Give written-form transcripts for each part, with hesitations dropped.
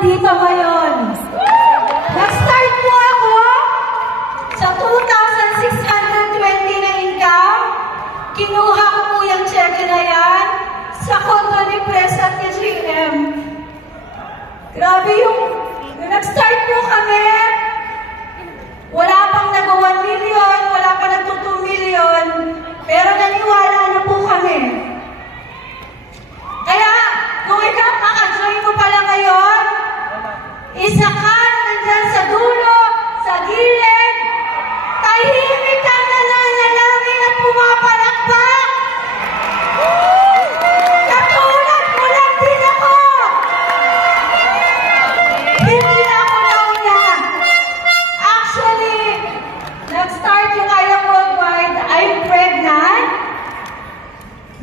nandito ngayon. Nag-start po ako sa 2,620 na income. Kinuha ko po yung check na yan sa kondo ni Press at ni GM. Grabe yung nag-start po kami. Wala pang nag-1 million, wala pang nag-2 million, pero naniwala na po kami. Kaya, kung ikaw maka-join ko pala ngayon, isa ka na nandyan sa dulo, sa gilid, tahimik kang nananalangin at pumapalakpak. Katulad mo lang din ako. Hindi ako nauna. Actually, nag-start yung Ayang Worldwide. I'm pregnant.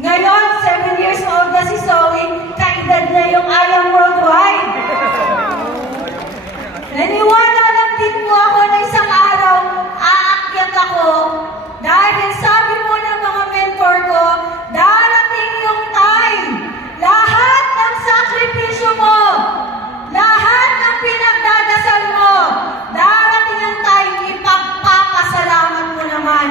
Ngayon, 7 years old na si Zoe, kaedad na yung Ayang Worldwide. Naniwala lang din po ako na isang araw, aakyat ako dahil sabi po ng mga mentor ko, darating yung time, lahat ng sakripisyo mo, lahat ng pinagdadasal mo, darating ang time, ipagpapasalamat mo naman.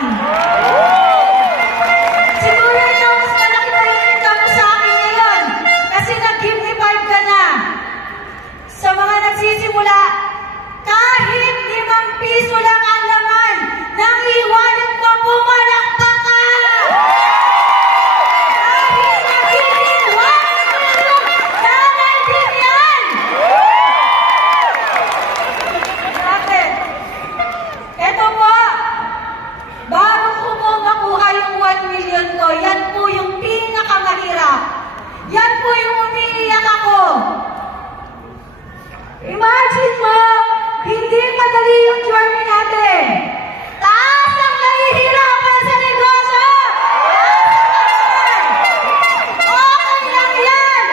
Siguro ikaw mas malaki pa yung income mo sa akin ngayon kasi nag-give me 5 ka na. Sa mga nagsisimula, kahit 5 piso lang ang laman ng iwanan mo, pumalakpak ka! Kahit nagiging 1 million, dangal din yan! Bakit? Eto po, bago ko po makuha yung 1 million ko, yan po yung pinakamahirap. Yan po yung umiiyak ako. Imagine mo, hindi madali yung journey natin. Taas ang nahihirapan sa negosyo! Okay lang yan!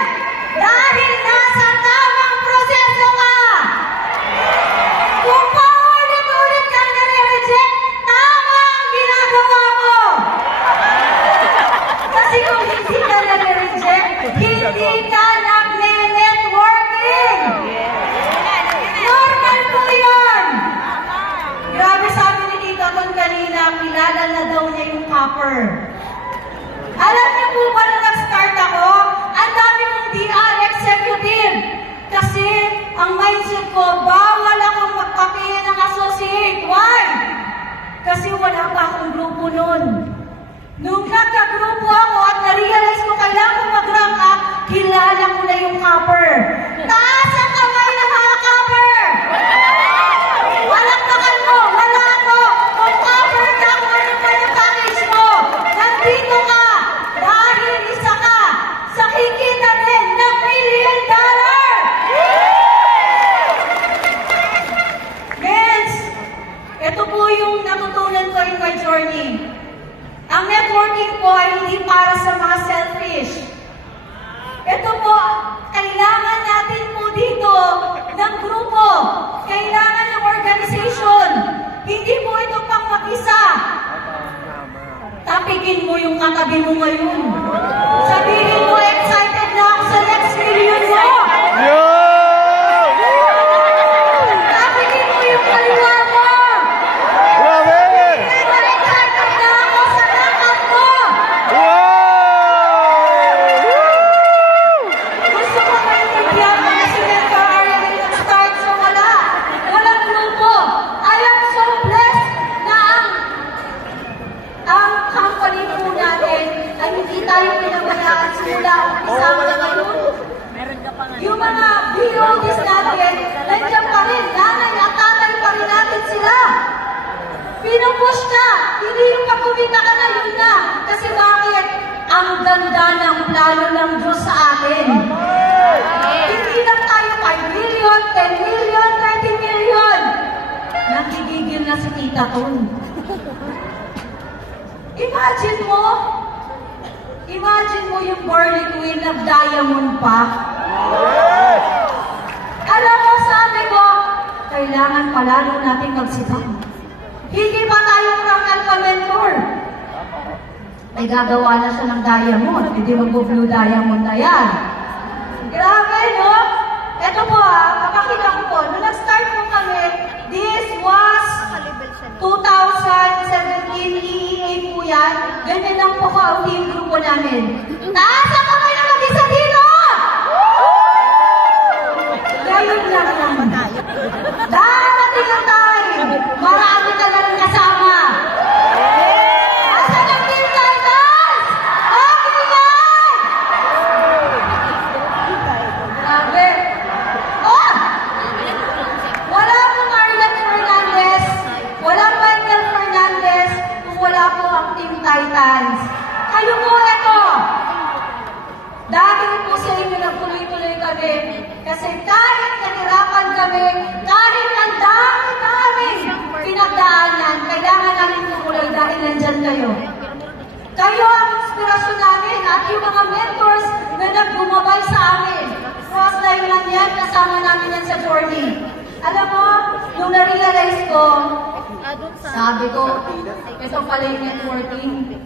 Dahil nasa tamang proseso ka! Kung paulit-ulit kang nare-reject, tama ang ginagawa mo! Kasi kung hindi ka nare-reject, hindi ka nagne-networking! Normal po yun! Grabe sabi ni Tita Ton kanina, kilala na daw niya yung copper. Alam niyo po ba na nag-start ako? Ang dami mong DR executive. Kasi ang mindset ko, bawal akong magpapili ng associate. Why? Kasi wala pa akong grupo nun. Nung nagka-grupo ako at na-realize ko kailangan kong mag-rank up, kilala ko na yung copper. Taas ang kamay ng mga copper! Walang bakal mo, wala ako. Kung copper ka, kung ano pa yung package mo, nandito ka dahil isa ka sa kikita din ng $1 million! Friends, ito po yung natutunan ko in my journey. Ang networking po ay hindi para sa mga selfish. Ito po, kailangan natin po dito ng grupo. Kailangan ng organization. Hindi po ito pang mag-isa. Tapikin mo yung katabi mo ngayon. Sabihin mo, excited na ako sa next million mo. Tapikin mo yung kaliwa mo. Excited na ako sa nakap mo. Gusto ko maintindihan mo na si Mentor already nag-start so walang grupo. I am so blessed na ang company po natin ay hindi tayo pinabayaan simula isang na ngayon. Yung mga BODs natin, nandiyan pa rin, nanay at tatay pa rin natin sila. Pinupush ka, hindi yung pagkumita ka na yun na. Kasi bakit? Ang ganda ng plano ng Diyos sa atin. Hindi lang tayo 5 million, 10 million, 20 million. Nakigigil na si Tita Ton. Imagine mo yung Barley Queen na diamond pa. Alam mo, sabi ko, kailangan palalo natin magsipag. Hindi pa tayo rank alpha mentor. Ay gagawa na siya ng diamond. Hindi mag-blue diamond na yan. Grabe, no? Ito po 2017 EEA po yan. Ganyan lang po ang team grupo namin. Taas ang kamay na mag-isa dito! Ngayon lang naman. Darating ang time. Marami ka na rin kasama. Asa ng Team Titans? Okay yan! Grabe. Oh! Wala pong Arlan Fernandez. Walang Michael Fernandez kung wala po ang Team Titans. Kayo po ito. Dahil po sa inyo nagtuloy-tuloy kami. Kasi kahit nahirapan kami, kahit ang dami namin pinagdaanan, kailangan namin tumuloy dahil nandyan kayo. Kayo ang inspirasyon namin at yung mga mentors na nagbumabay sa amin. Crossline lang yan, kasama namin yan sa journey. Alam mo, nung na-realize ko, sabi ko, ito pala yung networking.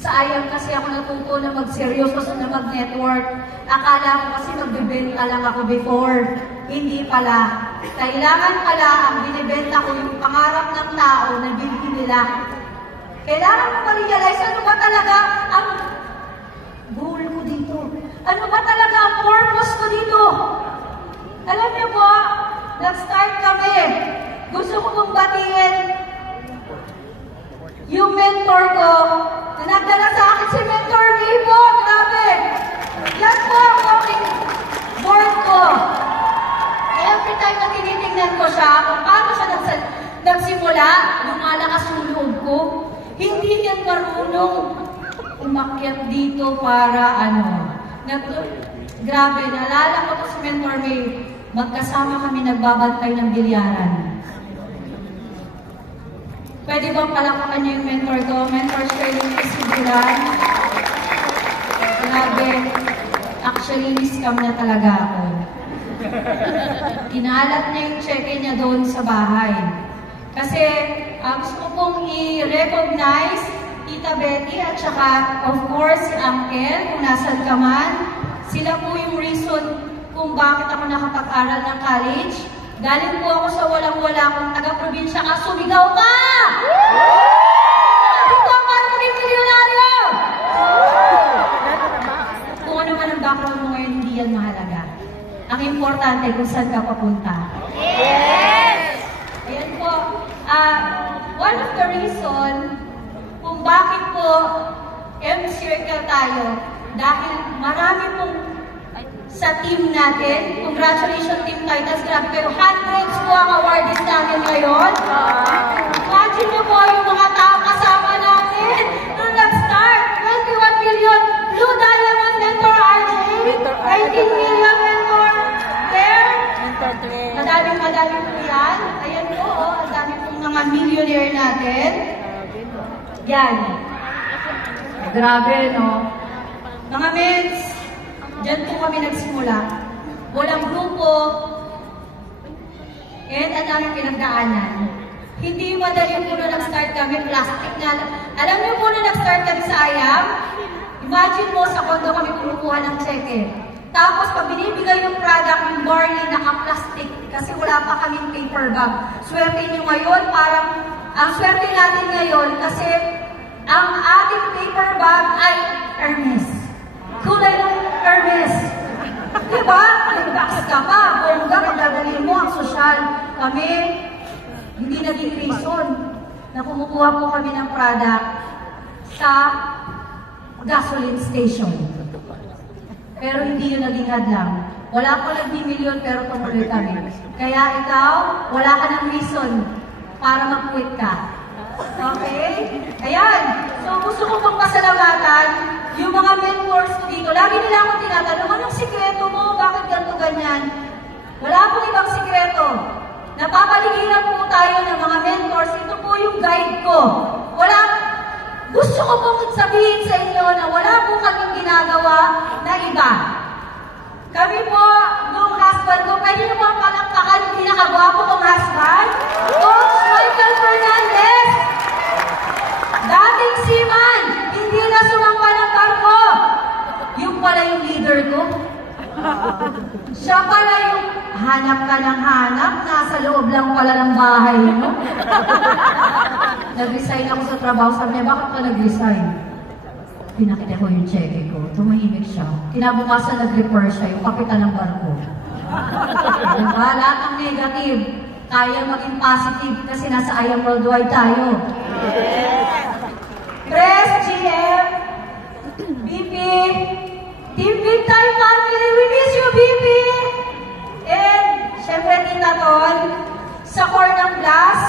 Sa IAM kasi ako natuto na mag-seryoso na mag-network. Akala ko kasi magbibenta lang ako before. Hindi pala. Kailangan pala ang binibenta ko yung pangarap ng tao na bilhin nila. Kailangan mo ma-realize ano ba talaga ang goal ko dito. Ano ba talaga ang purpose ko dito. Alam niyo po, nag-start kami. Gusto ko pong batiin yung mentor ko, na nagdala sa akin si Mentor Vivo. Grabe! Yan po ang walking board ko. Every time na tinitingnan ko siya, kung paano siya nagsimula, lumalakas yung loob ko. Hindi yan marunong umakyat dito para grabe, naalala ko to si Mentor May. Magkasama kami nagbabantay ng bilyaran. Pwede bang palakapan niyo yung mentor ko? Mentor Shirley Isibulan. Grabe. Actually, scam na talaga ako. Inalat niya yung cheque niya doon sa bahay. Kasi gusto ko pong i-recognize Tita Betty at saka, of course, si Uncle, kung nasan ka man. Sila po yung reason kung bakit ako nakapag-aral ng college. Galing po ako sa walang-wala kung taga-probinsya ka, sumigaw ka! Dito ka maging milyonaryo! Kung ano man ang background mo ngayon, hindi yan mahalaga. Ang importante kung saan ka papunta. Yes! Ayan po. One of the reason kung bakit po M-Circle tayo, dahil marami pong sa team natin. Congratulations, Team Titans. Grabe kayo. Hundreds po ang awardees namin ngayon. Imagine nyo po yung mga tao kasama natin. Nung nag-start, 21 million. Blue Diamond Mentor RJ. 19 million Mentor Claire. Madaming po yan. Ayan po, ang dami pong mga millionaire natin. Yan. Grabe, no? Mga mens, diyan po kami nagsimula. Walang grupo. And ang daming pinagdaanan. Hindi madali po na nag-start kami. Plastic na. Alam niyo po na nag-start kami sa IAM? Imagine mo sa kondo kami kumukuha ng cheque. Tapos pag binibigay yung product, yung barley, naka-plastic. Kasi wala pa kaming paper bag. Swerte nyo ngayon, parang ang swerte natin ngayon kasi ang ating paper bag ay Hermes. Kulay ng Hermes. Diba? Nag-box ka pa. Bongga, pagdadalhin mo ang sosyal. Kami, hindi naging reason na kumukuha po kami ng product sa gasoline station. Pero hindi yun naging hadlang. Wala ko nagdi-milyon pero tumuloy kami. Kaya ikaw, wala ka ng reason para mag-quit ka. Okay? Ayan. So gusto ko pong pasalamatan yung mga mentors ko dito. Lagi nila akong tinatanong, anong sikreto mo? Bakit ganito ganyan? Wala pong ibang sikreto. Napapaligiran po tayo ng mga mentors. Ito po yung guide ko. Gusto ko pong sabihin sa inyo na wala po kaming ginagawa na iba. Kami po, nung husband ko, pwede niyo po ang palakpakan yung pinakagwapo kong husband, Coach Michael Fernandez. Dating seaman, hindi na sumampa ng barko. Yung pala yung leader ko. Siya pala yung hanap ka ng hanap, nasa loob lang pala ng bahay mo. Nag-resign ako sa trabaho. Sabi niya, bakit ka nag-resign? Pinakita ko yung cheque ko. Tumahimik siya. Kinabukasan nag-refer siya, yung kapitan ng barko. Diba? Lahat ng negative, kaya maging positive kasi nasa I Am Worldwide tayo. Press, GM, BP, Team Big Time Family, we miss you, BP! And, syempre, Tita Ton, sa core ng Glass,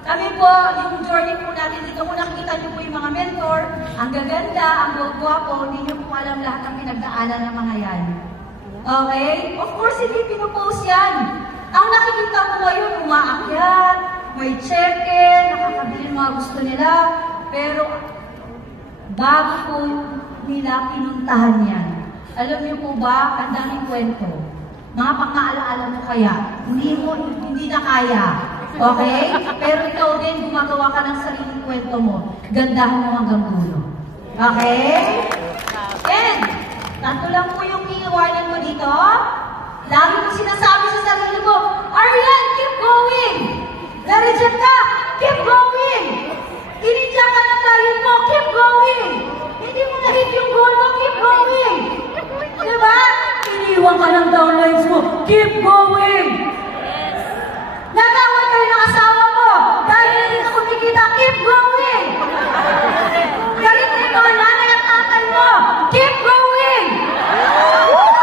kami po, yung journey po natin dito, kung nakikita niyo po yung mga mentor, ang gaganda, ang gwapo, hindi niyo po alam lahat ng pinagdaanan ng mga yan. Okay? Of course, hindi pinupost yan. Ang nakikita mo ngayon, umaakyat, may check-in, nakakabili ng mga gusto nila, pero bago po nila pinuntahan yan. Alam niyo po ba, ang daming kwento. Mga pang-aalaala mo kaya, hindi na kaya. Okay? Pero ikaw din, gumagawa ka ng sariling kwento mo. Gandahan mo hanggang dulo. Okay? And, tanto lang po yung iiwanan mo dito. Lagi mo sinasabi sa sarili mo, Arian, keep going! Na-reject ka, keep going! Inidya ka ng talent mo, keep going! Hindi mo na-hit yung goal mo, keep going! Diba? Iniwan ka ng downlines mo, keep going! Nagawin kayo ng asawa mo, dahil hindi na kumikita, keep going! Galit na ito ang nanay at tatay mo, keep going!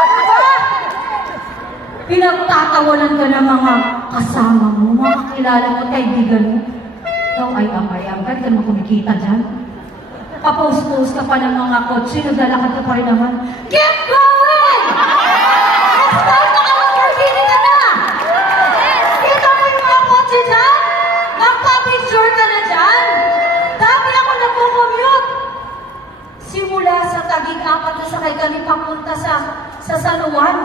Diba? Pinagtatawanan ka ng mga kasama mo, mga kakilala mo, kaibigan mo. Ikaw ay amayang, kahit ka naman kumikita dyan. Kapost-post ka pa ng mga kotse, naglalakad ka pa rin naman. Keep going! Next time, naka-Lamborghini ka na! Kita mo yung mga kotse dyan? Magpa-picture ka na dyan? Dati ako nagpo-commute. Simula sa Taguig, 4 na sakay kami papunta sa San Juan.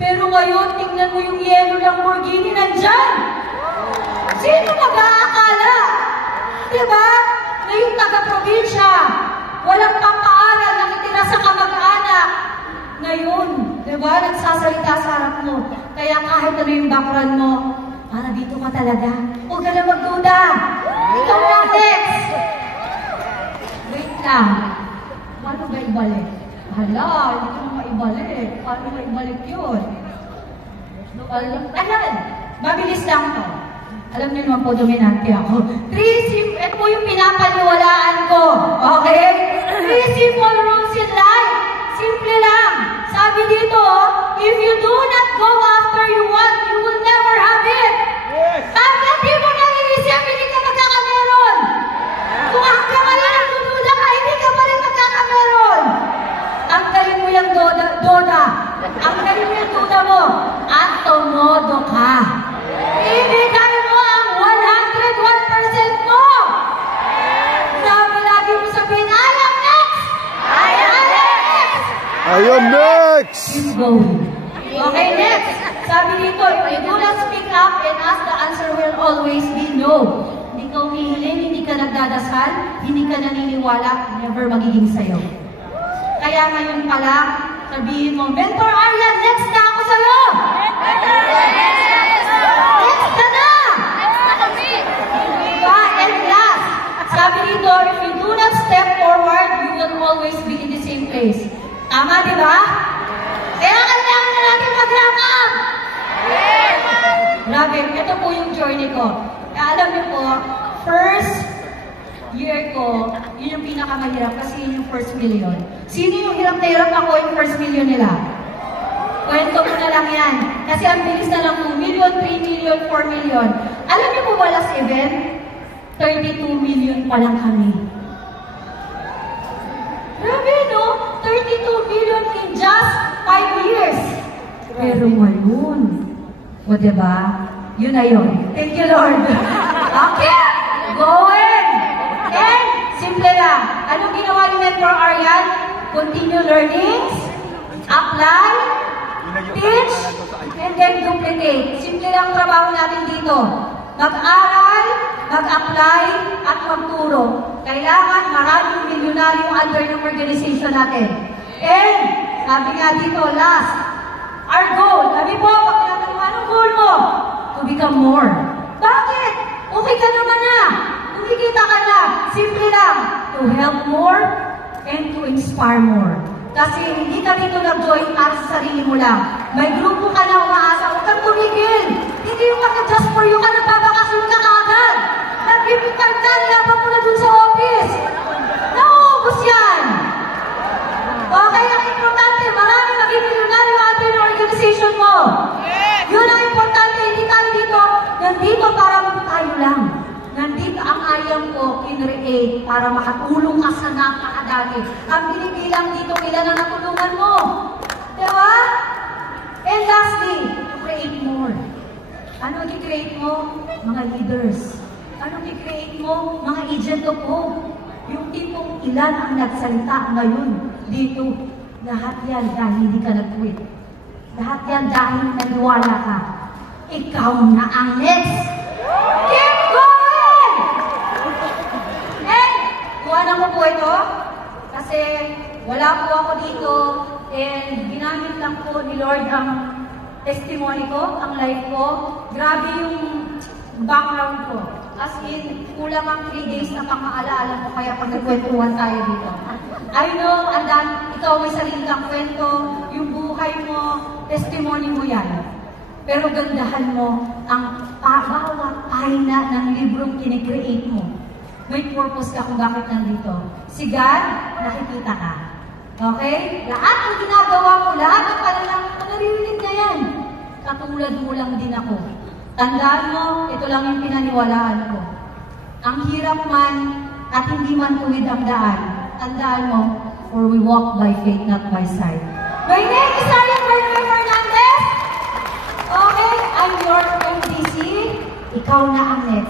Pero ngayon, tingnan mo yung yellow Lamborghini nandyan. Sino mag-aakala? Diba? Na yung taga-probinsya, walang pampaaral, nakitira sa kamag-anak. Ngayon, diba? Nagsasalita sa harap mo. Kaya kahit ano yung background mo, para dito ka talaga. Huwag ka na magduda. Ikaw na next. Wait lang. Paano ba ibalik? Hala, hindi ko na maibalik. Paano maibalik yun? Ayan, mabilis lang to. Alam niyo naman po, dominante ako. 3 simple, ito po yung pinapaniwalaan ko. Okay? 3 simple rules in life. Simple lang. Sabi dito, if you do not go after you want, you will never have it. Yes. Bakit di mo nag-iisip, hindi ka magkakameron. Kung hanggang ngayon nagdududa ka, hindi ka pa rin magkakameron. Tanggalin mo yung doda. Tanggalin mo yung duda mo. At tumodo ka. Ibigay mo ang 101% mo. Sabi lagi mo sabihin, I am next! I am next! I am next! Keep going. Okay, next. Sabi dito, if you do not speak up and ask, the answer will always be no. Hindi ka umihiling, hindi ka nagdadasal, hindi ka naniniwala, never magiging sayo. Kaya ngayon pala, sabihin mo, Mentor Arian, next na ako sa'yo! Next ka na! Diba? And last, sabi dito, if you do not step forward, you will always be in the same place. Tama, di ba? Kaya kailangan na natin mag-rakam! Grabe, ito po yung journey ko. Kaya alam niyo po, first year ko, yun yung pinakamahirap kasi yun yung first million. Sino yung hirap na hirap ako yung first million nila? Kwento ko na lang yan. Kasi ang bilis na lang 2 million, 3 million, 4 million. Alam niyo po ba last event? 32 million pa lang kami. Grabe, no? 32 million in just 5 years. Pero ngayon, o diba? Yun na yun. Thank you, Lord. Okay, going! And, simple lang. Anong ginawa ni Mentor Arian? Continue learnings, apply, teach, and then duplicate. Simple lang trabaho natin dito. Mag-aral, mag-apply, at magturo. kailangan maraming milyonaryong under ng organization natin. And, sabi nga dito, last, our goal. Sabi po, pag tinatanong, anong goal mo? To become more. Bakit? Okay ka naman na. Kumikita ka na. Simple lang. To help more and to inspire more. Kasi hindi ka dito nag-join para sa sarili mo lang. May grupo ka na umaasa. Huwag kang tumigil. Hindi yung just for you ka, nagbabakasyon ka kaagad. Nag-gift card ka, nilabang mo na dun sa office. Nauubos yan. Okay, ang importante, marami maging milyonaryo under ng organization mo. Yun ang importante, hindi tayo dito. Nandito para tayo lang. Nandito ang ayam ko, kinreate para makatulong ka sa napakadami. Ang binibilang dito, ilan ang natulungan mo. Diba? And lastly, to create more. Ano i-create mo? Mga leaders. Ano i-create mo? Mga agent of hope. Yung tipong ilan ang nagsalita ngayon dito. Lahat yan dahil hindi ka nag-quit. Lahat yan dahil naniwala ka. Ikaw na ang next. Keep going! And, kuhanan ko po ito. Kasi wala po ako dito. And ginamit lang po ni Lord ang testimony ko, ang life ko. Grabe yung background ko. As in, kulang ang 3 days na pang-aalaala ko, kaya pag nagkwentuhan tayo dito. I know, ikaw may sarili kang kwento, yung buhay mo, testimony mo yan. Pero gandahan mo ang bawat pahina ng librong kinikreate mo. May purpose ka kung bakit nandito. Si God, nakikita ka. Okay? Lahat ng ginagawa mo, lahat ng panalang, naririnig na yan. Katulad mo lang din ako. Tandaan mo, ito lang yung pinaniwalaan ko. Ang hirap man at hindi man tuwid ang daan, tandaan mo, for we walk by faith, not by sight. My name is Arian Bernard Fernandez. Okay, I'm your MDC. Ikaw na ang next.